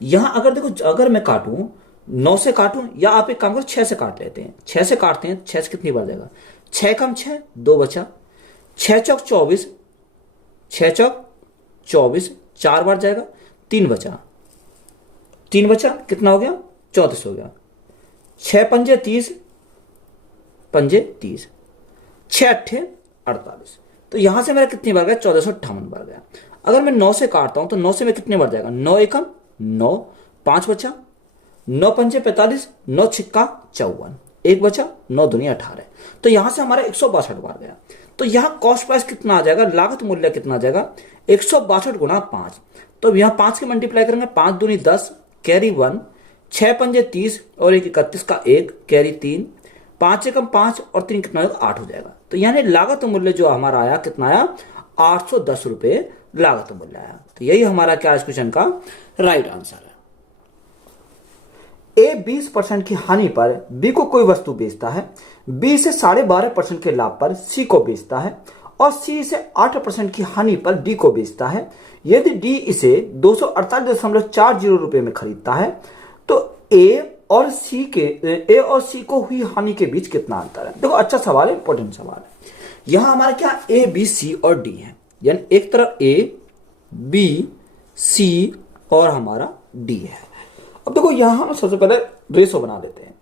यहां अगर देखो, अगर मैं काटूं 9 से काटूं, या आप एक काम करो 6 से काट लेते हैं। 6 से काटते हैं, 6 से कितनी बार जाएगा? 6 कम 6, 2 बचा, 6 चौक 24, 6 चौक 24, 4 बार जाएगा, 3 बचा, 3 बचा, कितना हो गया? 34 हो गया। 6 पंजे 30, पंजे 30, 6 अट्ठे 48, तो यहां से मेरा कितनी बार गया? 1458 बार गया। अगर मैं 9 से काटता हूं तो 9 से मैं कितने बार जाएगा? 9 एकम 9, 5 बचा, 9 पंजे 45, 9 छिक्का 54, 1 बचा, 9 दूनी 18, तो यहां से हमारा 162 बार गया। तो यहां कॉस्ट प्राइस कितना आ जाएगा? लागत मूल्य कितना आ जाएगा? 162 गुणा 5, तो यहां 5 के मल्टीप्लाई करेंगे, 5 दूनी 10, कैरी 1, 6 पंजे 30 और 1 31 का 1, कैरी 3, 5 एकम 5 और 3 कितना होगा? 8 हो जाएगा। तो यानी लागत मूल्य जो हमारा आया कितना आया? 810 रुपए लागत मूल्य आया। तो यही हमारा क्या इस क्वेश्चन का राइट आंसर है। ए 20% की हानि पर बी को कोई वस्तु बेचता है, बी से 12.5% के लाभ पर सी को बेचता है और सी से 8% की हानि पर डी को बेचता है। यदि डी इसे 248.40 रुपए में खरीदता है तो ए और सी को हुई हानि के बीच कितना अंतर है? देखो अच्छा सवाल है, इंपॉर्टेंट सवाल है। यहां हमारा क्या ए बी सी और डी है, यानी एक तरफ ए बी सी और हमारा डी है। अब देखो यहां हम सबसे पहले रेशो बना लेते हैं।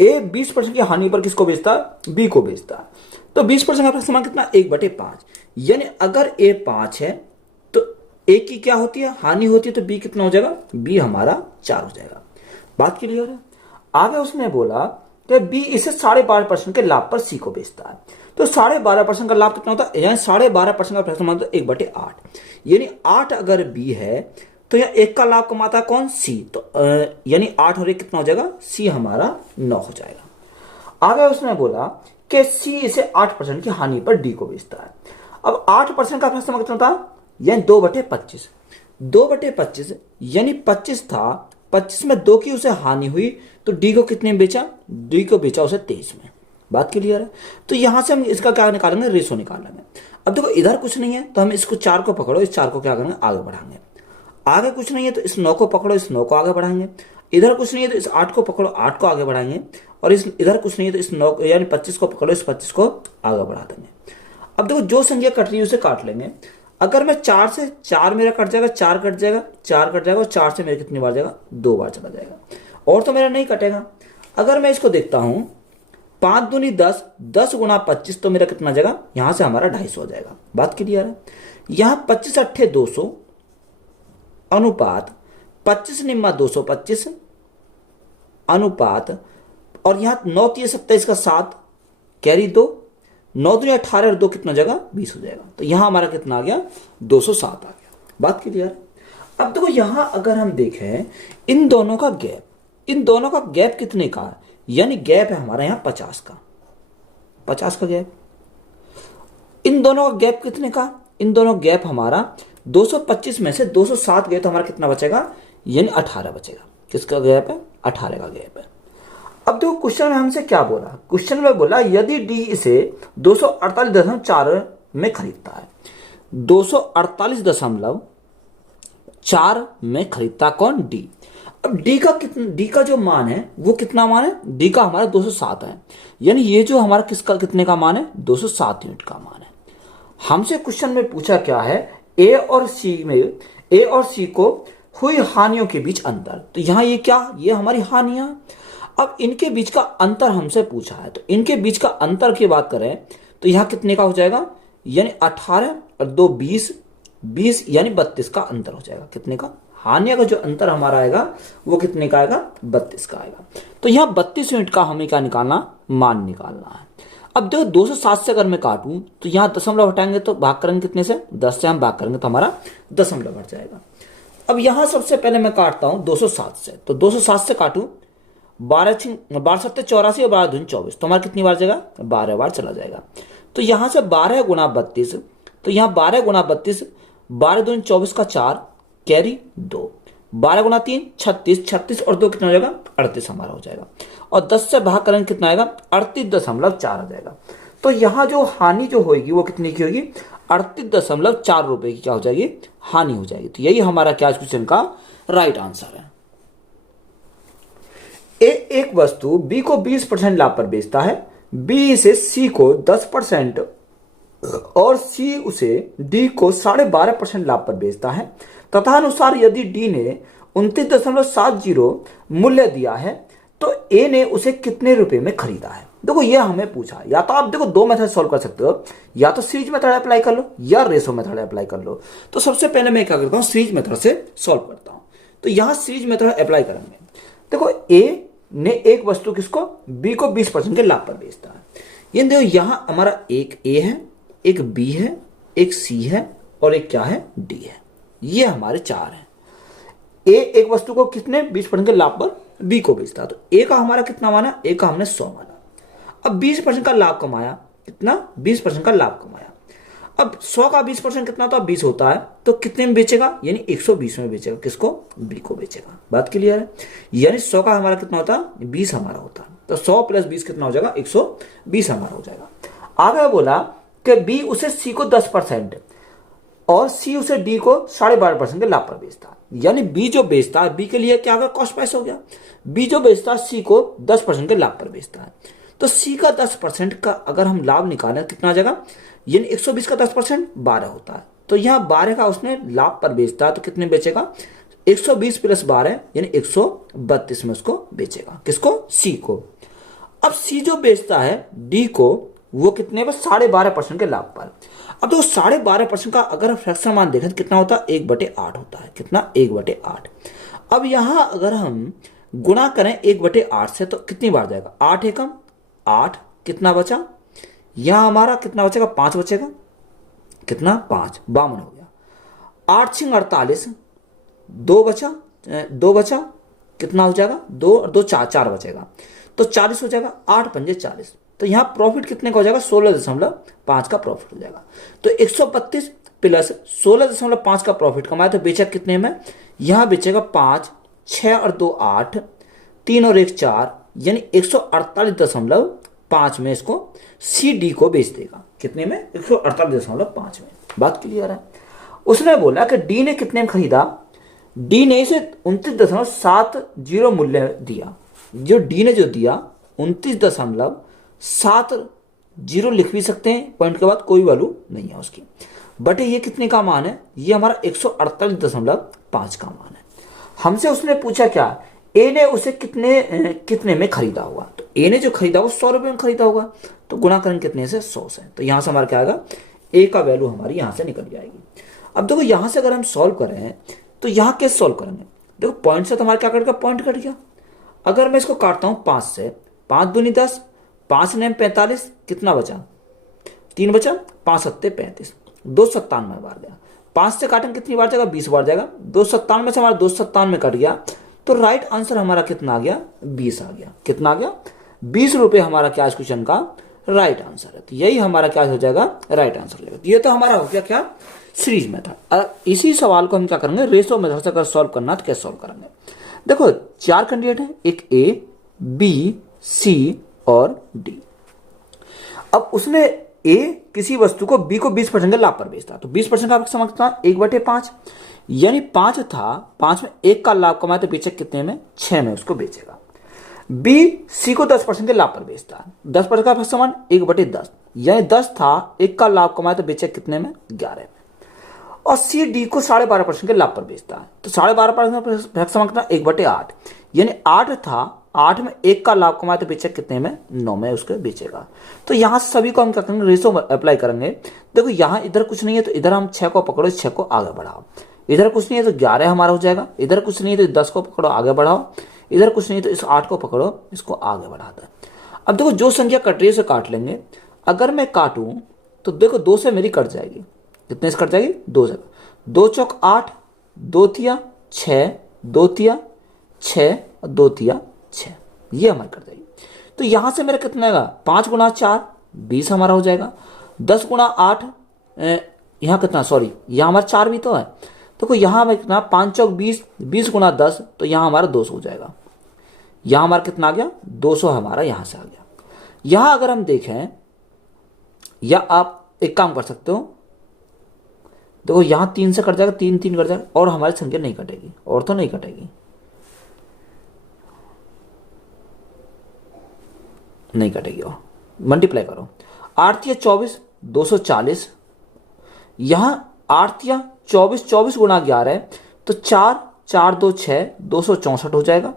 ए 20% की हानि पर किसको बेचता है? बी को बेचता है। तो 20% का समान कितना? 1/5, यानी अगर ए 5 है तो ए की क्या होती है? हानि होती है, तो बी कितना हो जाएगा? बी हमारा 4 हो जाएगा। बात क्लियर है? आगे उसने बोला कि बी इसे 12.5% के लाभ पर सी को बेचता है, तो 12.5% का लाभ कितना होता है? यानी 12.5% का समान 1/8, यानी 8 अगर बी है तो यह 1 का लाभ कमाता है कौन? सी, तो यानी 8 और 1 कितना हो जाएगा? सी हमारा 9 हो जाएगा। आगे उसने बोला कि सी इसे 8% की हानि पर डी को बेचता है। अब 8% का कितना था? यानी 2/25, 2/25 यानी 25 था, 25 में 2 की उसे हानि हुई तो डी को कितने में बेचा? डी को बेचा उसे 23 में। बात क्लियर है? तो यहां से हम इसका क्या निकालेंगे? रेशो निकालेंगे। अब देखो इधर कुछ नहीं है तो हम इसको 4 को पकड़ो, इस 4 को क्या करेंगे, आगे बढ़ाएंगे। आगे कुछ नहीं है तो इस 9 को पकड़ो, इस 9 को आगे बढ़ाएंगे। इधर कुछ नहीं है तो इस 8 को पकड़ो, 8 को आगे बढ़ाएंगे। और इस इधर कुछ नहीं है तो इस 9 यानी 25 को पकड़ो, इस 25 को आगे बढ़ा देंगे। अब देखो जो संख्या कट रही है उसे काट लेंगे। अगर मैं 4 से 4 मेरा कट जाएगा, 4 कट जाएगा, 4 कट जाएगा और 4 से मेरे कितनी बार जाएगा, 2 बार चला जाएगा, और तो मेरा नहीं कटेगा। अगर मैं इसको देखता हूं 5 दूनी 10, 10 गुणा 25 तो मेरा कितना जाएगा, यहां से हमारा 250 हो जाएगा। बात क्लियर है। यहां 25 अट्ठे 200 अनुपात 25 निम्मा 225 अनुपात, और यहां 9 3 27 का 7 कैरी 2, 9 दूनी 18 और 2 कितना जाएगा, 20 हो जाएगा। तो यहां हमारा कितना आ गया, 207 आ गया। बात क्लियर। अब देखो यहां अगर हम देखें इन दोनों का गैप, इन दोनों का गैप कितने का है, यानी गैप है हमारा यहां 50 का, 50 का गैप। इन दोनों का गैप कितने का, इन दोनों गैप हमारा 225 में से 207 गए तो हमारा कितना बचेगा, यानी 18 बचेगा। किसका गैप है, 18 का गैप है। अब देखो क्वेश्चन में हमसे क्या बोला, क्वेश्चन में बोला यदि डी इसे 248.4 में खरीदता है, 248.4 में खरीदता कौन, डी। अब डी का जो मान है वो कितना मान है, डी का हमारा 207 है, यानी ये जो हमारा किसका कितने का मान है, 207 यूनिट का मान है। हमसे क्वेश्चन में पूछा क्या है, ए और सी को हुई हानियों के बीच अंतर। तो यहां ये क्या, ये हमारी हानियां। अब इनके बीच का अंतर हमसे पूछा है, तो इनके बीच का अंतर की बात करें तो यहां कितने का हो जाएगा, यानी 18 और 2 20 यानी 32 का अंतर हो जाएगा। कितने का, हानिया का जो अंतर हमारा आएगा वो कितने का आएगा, 32 का आएगा। तो यहां 32 यूनिट का हमें क्या निकालना, मान निकालना है। अब देखो 207 से अगर मैं काटूं तो यहां दशमलव हटाएंगे तो भाग करेंगे कितने से, 10 से हम भाग करेंगे तो हमारा दशमलव हट जाएगा। अब यहां सबसे पहले मैं काटता हूं 207 से, तो 207 से काटूं 12 7 84 और 12 दूनी 24, तो हमारा कितनी बार जाएगा, 12 बार चला जाएगा। तो यहां से 12 गुणा 32, तो यहां 12 गुणा 32, 12 दूनी 24 का 4 कैरी 2, 12 गुणा 3 36, 36 और 2 कितना हो जाएगा, 38 हमारा हो जाएगा। और 10 से भाग करेंगे कितना आएगा, 38.4 आ जाएगा। तो यहां जो हानि जो होगी वो कितनी की होगी, 38.4 रुपए की क्या हो जाएगी, हानि हो जाएगी। तो यही हमारा क्या क्वेश्चन का राइट आंसर है। एक वस्तु बी को 20% लाभ पर बेचता है, बी इसे सी को 10% और सी उसे डी को 12.5% लाभ पर बेचता है, तथा अनुसार यदि डी ने 29.70 मूल्य दिया है तो ए ने उसे कितने रुपए में खरीदा है। देखो ये हमें पूछा, या तो आप देखो 2 मेथड सॉल्व कर सकते हो, या तो सीरीज मेथड अप्लाई कर लो या रेशो मेथड अप्लाई कर लो। तो सबसे पहले मैं क्या करता हूं, सीरीज मेथड से सॉल्व करता हूं। तो यहां सीरीज मेथड अप्लाई करेंगे। देखो ए ने एक वस्तु किसको, बी को 20% के लाभ पर बेचता है। ये देखो यहां हमारा एक ए है, एक बी है, एक सी है और एक क्या है, डी है। ये हमारे 4 हैं। ए एक वस्तु को कितने 20% के लाभ पर बी को बेचता है, तो ए का हमारा कितना माना, ए का हमने 100 माना। अब 20% का लाभ कमाया, कितना 20% का लाभ कमाया। अब 100 का 20% कितना होता है, 20 होता है, तो कितने में बेचेगा, यानी 120 में बेचेगा। किसको, बी को बेचेगा। बात क्लियर है। यानी 100 का हमारा कितना होता है, 20 हमारा होता है। तो 100 + 20 कितना हो जाएगा, 120 हमारा हो जाएगा। आगे बोला कि बी उसे सी को 10% और सी उसे डी को 12.5% के लाभ पर बेचता है। यानी बी जो बेचता है, बी के लिए क्या होगा, कॉस्ट प्राइस हो गया। बी जो बेचता है सी को 10% के लाभ पर बेचता है, तो सी का 10% का अगर हम लाभ निकालें कितना आ जाएगा, यानी 120 का 10% 12 होता है। तो यहां 12 का उसने लाभ पर बेचता है, तो कितने बेचेगा, 120 + 12 यानी 132 में उसको बेचेगा। किसको, सी को। अब सी जो बेचता है डी को, वो कितने पर, 12.5% के लाभ पर। अब तो 12.5% का अगर फ्रैक्शन मान देखें तो कितना होता है, 1/8 होता है। कितना, 1/8। अब यहां अगर हम गुणा करें 1/8 से तो कितनी बार जाएगा, 8 एकम 8, कितना बचा, यहां हमारा कितना बचेगा, 5 बचेगा। कितना, 5, 52 हो गया। 8 × 48, 2 बचा, कितना हो जाएगा, 2 और 2 4 बचेगा, तो 40 हो जाएगा। 8 × 5 = 40। तो यहां प्रॉफिट कितने का हो जाएगा, 16.5 का प्रॉफिट हो जाएगा। तो 132 + 16.5 का प्रॉफिट कमाया, तो बेचा कितने में, यहां बेचेगा 5, 6 और 2 8, 3 और 1 4, यानी 148.5 5 में इसको सी डी को बेच देगा। कितने में? 148.5 में। बात क्लियर है। उसने बोला कि डी ने कितने में खरीदा, डी ने इसे 29.70 मूल्य दिया। जो डी ने जो दिया 29.70 लिख भी सकते हैं, पॉइंट के बाद कोई वैल्यू नहीं है उसकी, बट ये कितने का मान है? ये हमारा 148.5 का मान है। हमसे उसने पूछा क्या, ए ने उसे कितने में खरीदा होगा। तो ए ने जो खरीदा वो 100 रुपए में खरीदा होगा, तो गुणा करेंगे कितने से? 100 से। तो यहां से हमारा क्या आएगा? ए का वैल्यू हमारी यहां से निकल जाएगी। अब देखो यहां से अगर हम सॉल्व कर रहे हैं तो यहां कैसे सॉल्व करेंगे? देखो पॉइंट से तो हमारा क्या कट गया? पॉइंट कट गया। अगर मैं इसको काटता हूं 5 से, 5 दूनी 10, 5 ने 45, कितना बचा? 3 बचा, 5 सत्ते 35, 297 बार गया। 5 से काटेंगे कितनी बार जाएगा? 20 बार जाएगा। 297 से हमारा 297 कट गया, तो राइट आंसर हमारा कितना आ गया? 20 आ गया। कितना आ गया? 20 रुपए हमारा क्या इस क्वेश्चन का राइट आंसर है। तो यही हमारा क्या हो जाएगा? राइट आंसर हो जाएगा। ये तो हमारा हो गया क्या? Series method. इसी सवाल को हम क्या करेंगे? रेशो मेथड से अगर सॉल्व करना तो कैसे सॉल्व करेंगे? देखो 4 कैंडिडेट है, एक ए, बी, सी और डी। अब उसने ए किसी वस्तु को बी को 20% के लाभ पर बेचता, तो 20% का समझता 1/5, यानी 5 था, 5 में 1 का लाभ कमाए तो बेचे कितने में? 6 में उसको बेचेगा। बी सी को 10% के लाभ पर बेचता है, 10% का समान 1/10, यानी 10 था, 1 का लाभ कमाए तो बेचे कितने में? 11 में। और सी डी को 12.5% के लाभ पर बेचता है, तो 12.5% समान 1/8, यानी 8 था, 8 में 1 का लाभ कमाए तो बेचे कितने में? 9 में उसको बेचेगा। तो यहां से सभी को हम क्या करेंगे? रेशो अप्लाई करेंगे। देखो यहां इधर कुछ नहीं है तो इधर हम 6 को पकड़ो, 6 को आगे बढ़ाओ। इधर कुछ नहीं है तो 11 हमारा हो जाएगा। इधर कुछ नहीं है तो 10 को पकड़ो, आगे बढ़ाओ। इधर कुछ नहीं है तो इस 8 को पकड़ो, इसको आगे बढ़ा दो। अब देखो जो संख्या कट रही है उसे काट लेंगे। अगर मैं काटूं तो देखो 2 से मेरी कट जाएगी। कितने से कट जाएगी? 2 से। 2 चौक 8, 2 तिया 6, 2 तिया 6 और 2 तिया 6, ये हमारी कट जाएगी। तो यहां से मेरा कितना आएगा? 5 गुणा 4 20 हमारा हो जाएगा। 10 गुणा 8 यहाँ कितना, सॉरी यहाँ हमारा 4 भी तो है, तो यहाँ हमें कितना? 5 चौक 20, 20 गुणा 10, तो यहाँ हमारा 200 हो जाएगा। यहाँ हमारा कितना आ गया? 200 हमारा यहाँ से आ गया। यहाँ अगर हम देखें, या आप एक काम कर सकते हो, देखो यहाँ 3 से कट जाएगा, 3 3 कट जाएगा, और हमारी संख्या नहीं कटेगी, और तो नहीं कटेगी, नहीं कटेगी। और मल्टीप्लाई करो, 8 या 24 240, यहां 8 या 24, 24 गुणा 11 है, तो 4 4 2 6 264 हो जाएगा।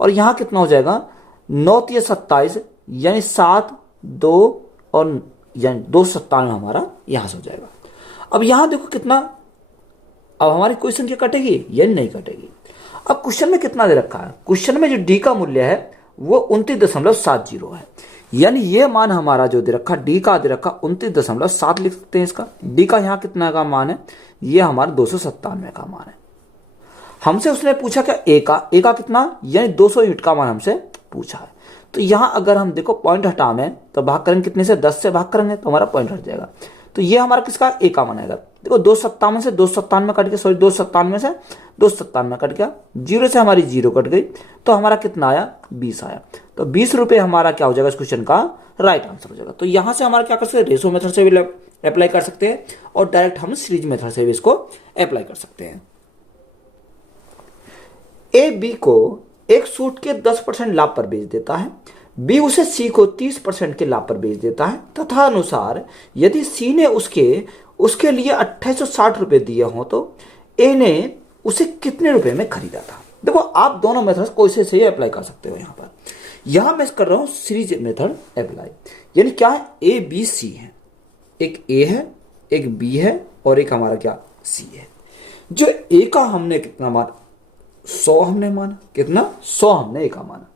और यहां कितना हो जाएगा? 9 या 27, यानी 7 2 और यानी 297 हमारा यहां से हो जाएगा। अब यहां देखो कितना, अब हमारी कोई संख्या कटेगी? यानी नहीं कटेगी। अब क्वेश्चन में कितना दे रखा है? क्वेश्चन में जो डी का मूल्य है वो 29.70 है, यानी ये मान हमारा जो दे रखा, डी का दे रखा 29.7 लिख सकते हैं इसका। डी का यहाँ कितना का मान है? ये हमारा 297 का मान है। हमसे उसने पूछा क्या? ए का कितना, यानी 200 यूनिट का मान हमसे पूछा है। तो यहाँ अगर हम देखो पॉइंट हटावे तो भाग करेंगे कितने से? 10 से भाग करेंगे तो हमारा पॉइंट हट जाएगा। तो ये हमारा किसका? ए का मान आएगा। देखो 257 से 297 कट गया, सॉरी 297 से 297 कट गया, 0 से हमारी 0 कट गई, तो हमारा कितना आया? 20 आया। तो 20 रुपए हमारा क्या हो जाएगा इस क्वेश्चन का राइट आंसर हो जाएगा। तो यहां से हमारा क्या कर सकते हैं? रेशो मेथड से भी अप्लाई कर सकते हैं, और डायरेक्ट हम सीरीज मेथड से भी इसको अप्लाई कर सकते हैं। ए बी को एक सूट के 10% लाभ पर बेच देता है, बी उसे सी को 30% के लाभ पर बेच देता है, तथा अनुसार यदि सी ने उसके लिए 2860 रुपए दिए हो तो ए ने उसे कितने रुपए में खरीदा था। देखो आप दोनों मेथड कोई से सही अप्लाई कर सकते हो। यहां मैं कर रहा हूं सीरीज मेथड अप्लाई, यानी क्या है? ए बी सी है, एक ए है, एक बी है, और एक हमारा क्या? सी है। जो ए का हमने कितना माना? 100 हमने माना। कितना? 100 हमने ए का माना।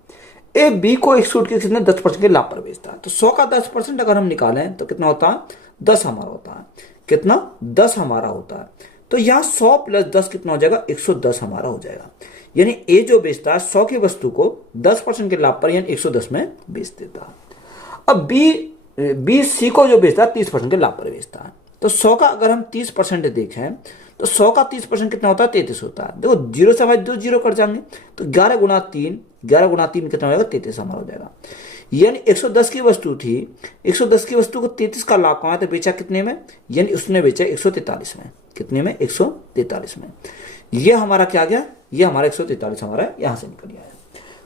ए बी को एक सूट के कितने 10% के लाभ पर बेचता है, तो 100 का 10% अगर हम निकालें तो कितना होता है? 10 हमारा होता है। कितना? 10 हमारा होता है। तो यहाँ 100 प्लस 10 कितना हो जाएगा? 110 हमारा हो जाएगा। यानी ए जो बेचता है 100 की वस्तु को 10% के लाभ पर, यानी 110 में बेच देता है। अब बी सी को जो बेचता है 30% के लाभ पर बेचता है। तो 100 का अगर हम 30% देखें तो 100 का 30% कितना होता है? 33 होता है। देखो 0 से हमारे 2 0 कट जाएंगे, तो 11 गुणा 3 कितना हो जाएगा? 33 हमारा हो जाएगा। यानी 110 की वस्तु थी, 110 की वस्तु को 33 का लाभ कमाया तो बेचा कितने में, यानी उसने बेचा 143 में। कितने में, 143 में। ये हमारा क्या गया, ये हमारा 143 हमारा यहां से निकल गया है।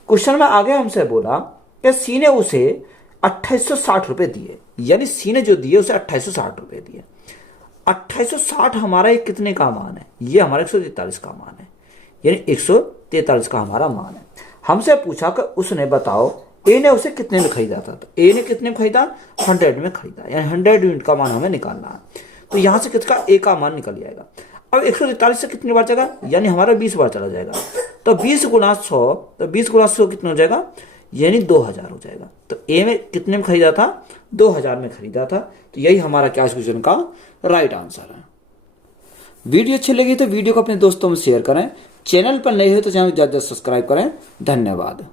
क्वेश्चन में आगे हमसे बोला कि सी ने उसे 2860 रुपए दिए, यानी सी ने जो दिए उसे 2860 रुपए दिए। 2860 हमारा ये कितने का मान है, ये हमारा 143 का मान है, यानी 143 का हमारा मान है। हमसे पूछा कि उसने बताओ ए ने उसे कितने में खरीदा था, तो ए ने कितने में खरीदा, 100 में खरीदा, यानी 100 यूनिट का मान हमें निकालना है। तो यहां से किसका, ए का मान निकल जाएगा। अब 143 से कितनी बार चला, यानी हमारा 20 बार चला जाएगा। तो 20 गुना 100, तो 20 गुना 100 कितना हो जाएगा, यानी 2000 हो जाएगा। तो ए में कितने में खरीदा था, 2000 में खरीदा था। तो यही हमारा क्या क्वेश्चन का राइट आंसर है। वीडियो अच्छी लगी तो वीडियो को अपने दोस्तों में शेयर करें, चैनल पर नए हो तो चैनल को ज्यादा सब्सक्राइब करें। धन्यवाद।